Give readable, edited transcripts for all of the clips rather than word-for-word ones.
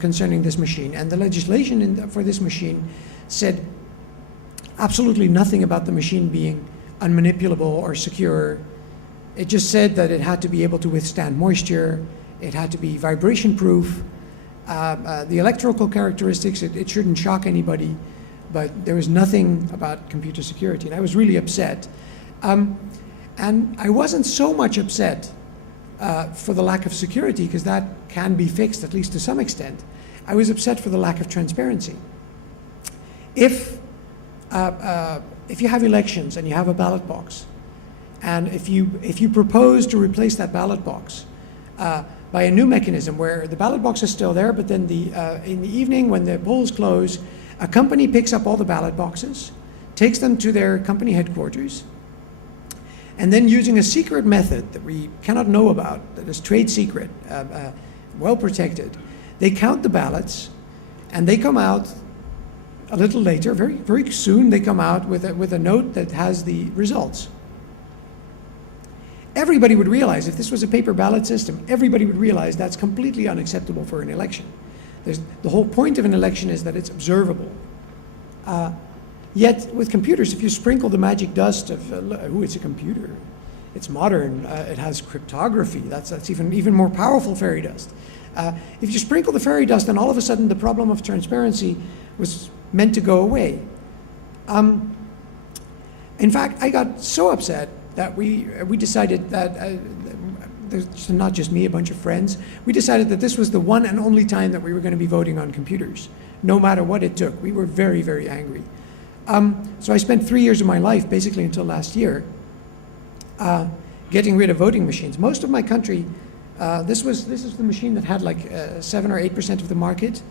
concerning this machine, and the legislation for this machine said absolutely nothing about the machine being unmanipulable or secure. It just said that it had to be able to withstand moisture, it had to be vibration proof, the electrical characteristics, it shouldn't shock anybody, but there was nothing about computer security, and I was really upset. And I wasn't so much upset for the lack of security, because that can be fixed, at least to some extent. I was upset for the lack of transparency. If you have elections and you have a ballot box, and if you propose to replace that ballot box by a new mechanism where the ballot box is still there, but then in the evening when the polls close, a company picks up all the ballot boxes, takes them to their company headquarters, and then using a secret method that we cannot know about, that is trade secret, well protected, they count the ballots, and they come out a little later, very, very soon, they come out with a note that has the results. Everybody would realize, if this was a paper ballot system, everybody would realize that's completely unacceptable for an election. The whole point of an election is that it's observable. Yet with computers, if you sprinkle the magic dust of, it's a computer, it's modern, it has cryptography, that's even more powerful fairy dust. If you sprinkle the fairy dust, then all of a sudden the problem of transparency was meant to go away. In fact, I got so upset that we decided that, there's not just me, a bunch of friends, we decided that this was the one and only time that we were going to be voting on computers, no matter what it took. We were very, very angry. So I spent 3 years of my life, basically until last year, getting rid of voting machines. Most of my country, this is the machine that had like 7 or 8% of the market.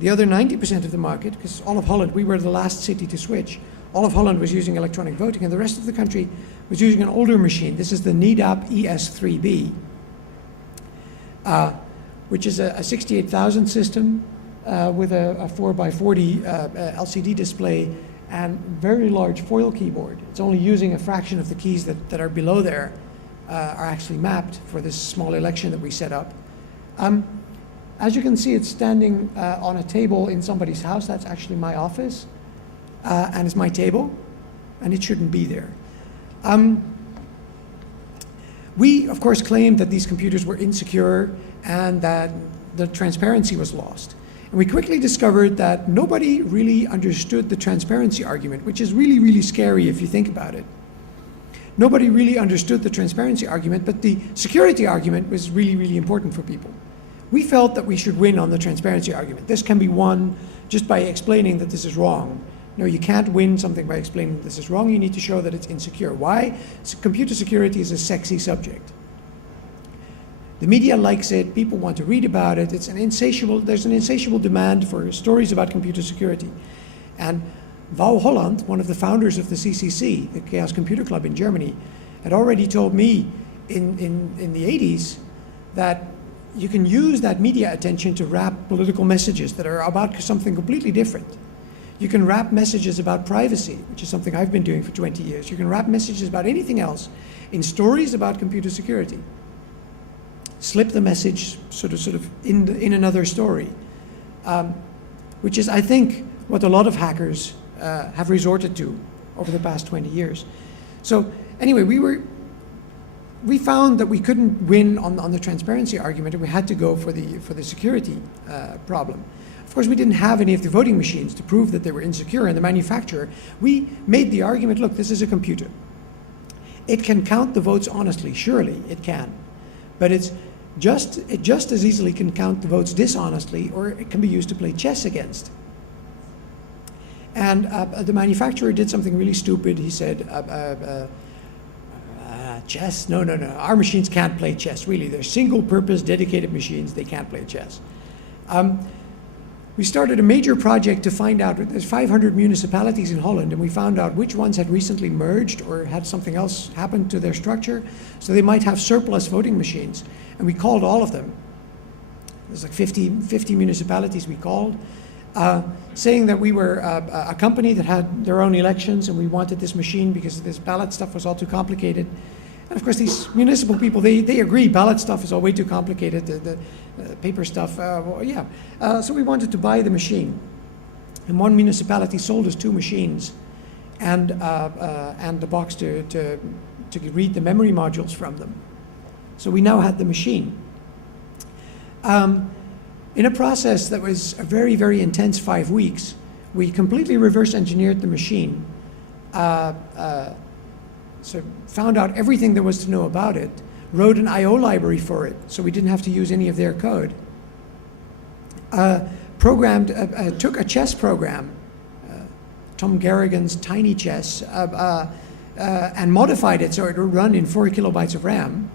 The other 90% of the market, because all of Holland, we were the last city to switch, all of Holland was using electronic voting, and the rest of the country was using an older machine. This is the NIDAP ES3B, which is a 68,000 system with a 4x40 LCD display and very large foil keyboard. It's only using a fraction of the keys that are below there are actually mapped for this small election that we set up. As you can see, it's standing on a table in somebody's house. That's actually my office, and it's my table, and it shouldn't be there. We, of course, claimed that these computers were insecure and that the transparency was lost. And we quickly discovered that nobody really understood the transparency argument, which is really, really scary if you think about it. Nobody really understood the transparency argument, but the security argument was really, really important for people. We felt that we should win on the transparency argument. This can be won just by explaining that this is wrong. No, you can't win something by explaining that this is wrong. You need to show that it's insecure. Why? Computer security is a sexy subject. The media likes it, people want to read about it, there's an insatiable demand for stories about computer security. And Wouw Holland, one of the founders of the CCC, the Chaos Computer Club in Germany, had already told me in the 80s that you can use that media attention to wrap political messages that are about something completely different. You can wrap messages about privacy, which is something I've been doing for 20 years. You can wrap messages about anything else in stories about computer security. Slip the message sort of in another story, which is, I think, what a lot of hackers have resorted to over the past 20 years. So anyway, we found that we couldn't win on the transparency argument, and we had to go for the security problem. Of course, we didn't have any of the voting machines to prove that they were insecure, and the manufacturer, we made the argument, look, this is a computer. It can count the votes honestly, surely it can. But it just as easily can count the votes dishonestly, or it can be used to play chess against. And the manufacturer did something really stupid. He said, chess? No, our machines can't play chess, really. They're single-purpose, dedicated machines. They can't play chess. We started a major project to find out, there's 500 municipalities in Holland, and we found out which ones had recently merged or had something else happen to their structure, so they might have surplus voting machines. And we called all of them. There's like 50 municipalities we called, saying that we were a company that had their own elections, and we wanted this machine because this ballot stuff was all too complicated. And of course, these municipal people, they agree ballot stuff is all way too complicated, the paper stuff, well, yeah. So we wanted to buy the machine. And one municipality sold us 2 machines and the box to read the memory modules from them. So we now had the machine. In a process that was a very, very intense 5 weeks, we completely reverse engineered the machine. So found out everything there was to know about it, wrote an I/O library for it, so we didn't have to use any of their code. Took a chess program, Tom Garrigan's Tiny Chess, and modified it so it would run in 4 kilobytes of RAM,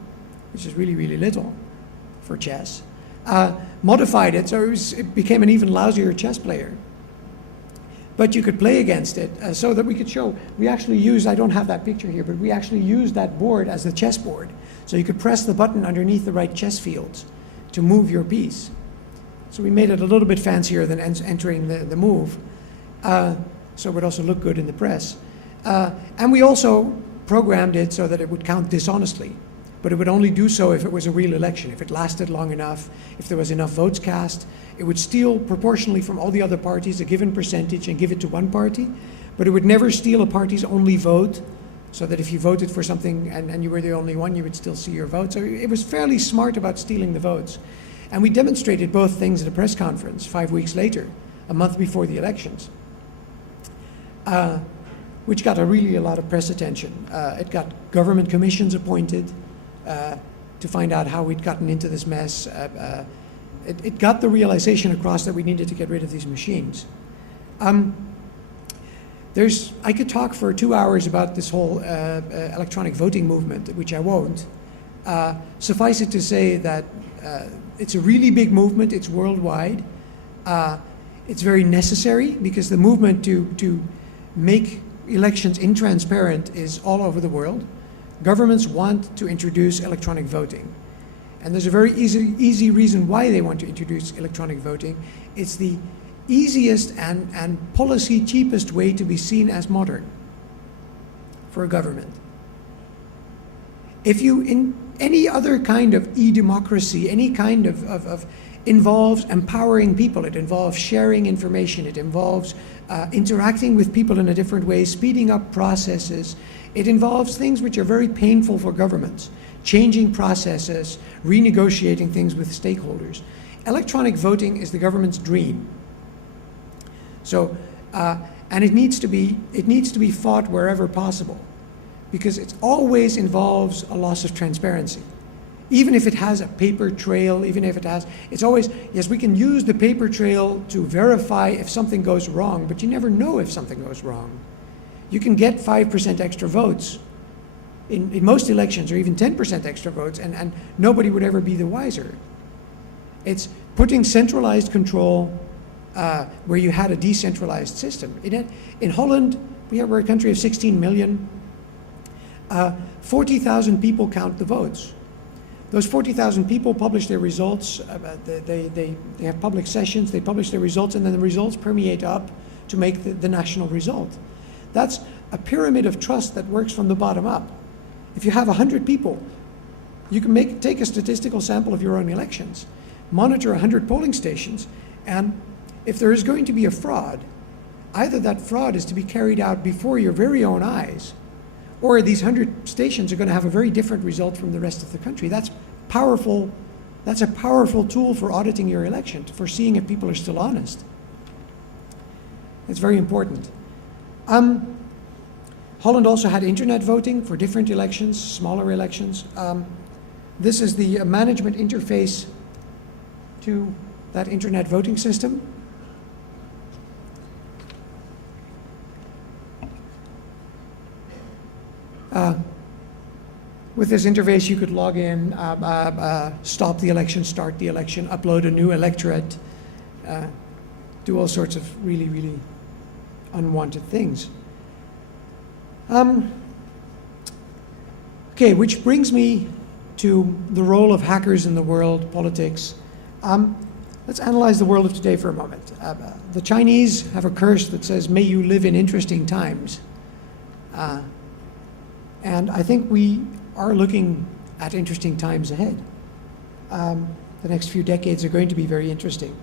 which is really, really little for chess. Modified it so it became an even lousier chess player. But you could play against it so that we could show, we actually used, I don't have that picture here, but we actually used that board as the chessboard. So you could press the button underneath the right chess fields to move your piece. So we made it a little bit fancier than entering the move. So it would also look good in the press. And we also programmed it so that it would count dishonestly. But it would only do so if it was a real election, if it lasted long enough, if there was enough votes cast. It would steal proportionally from all the other parties a given percentage and give it to one party, but it would never steal a party's only vote, so that if you voted for something and you were the only one, you would still see your vote. So it was fairly smart about stealing the votes. And we demonstrated both things at a press conference 5 weeks later, a month before the elections, which got really a lot of press attention. It got government commissions appointed to find out how we'd gotten into this mess. It got the realization across that we needed to get rid of these machines. I could talk for 2 hours about this whole electronic voting movement, which I won't. Suffice it to say that it's a really big movement, it's worldwide. It's very necessary because the movement to make elections intransparent is all over the world. Governments want to introduce electronic voting. And there's a very easy reason why they want to introduce electronic voting. It's the easiest and policy cheapest way to be seen as modern for a government. If you, in any other kind of e-democracy, any kind of involves empowering people, it involves sharing information, it involves interacting with people in a different way, speeding up processes, it involves things which are very painful for governments, changing processes, renegotiating things with stakeholders. Electronic voting is the government's dream. So, and it needs to be fought wherever possible, because it always involves a loss of transparency. Even if it has a paper trail, even if it has, it's always, yes, we can use the paper trail to verify if something goes wrong, but you never know if something goes wrong. You can get 5% extra votes in most elections, or even 10% extra votes, and nobody would ever be the wiser. It's putting centralized control where you had a decentralized system. In Holland, we're a country of 16 million. 40,000 people count the votes. Those 40,000 people publish their results. They have public sessions, they publish their results, and then the results permeate up to make the national result. That's a pyramid of trust that works from the bottom up. If you have 100 people, you can take a statistical sample of your own elections, monitor 100 polling stations, and if there is going to be a fraud, either that fraud is to be carried out before your very own eyes, or these 100 stations are going to have a very different result from the rest of the country. That's powerful. That's a powerful tool for auditing your election, for seeing if people are still honest. It's very important. Holland also had internet voting for different elections, smaller elections. This is the management interface to that internet voting system. With this interface, you could log in, stop the election, start the election, upload a new electorate, do all sorts of really, really unwanted things. Okay, which brings me to the role of hackers in the world, politics. Let's analyze the world of today for a moment. The Chinese have a curse that says, "May you live in interesting times." And I think we are looking at interesting times ahead. The next few decades are going to be very interesting.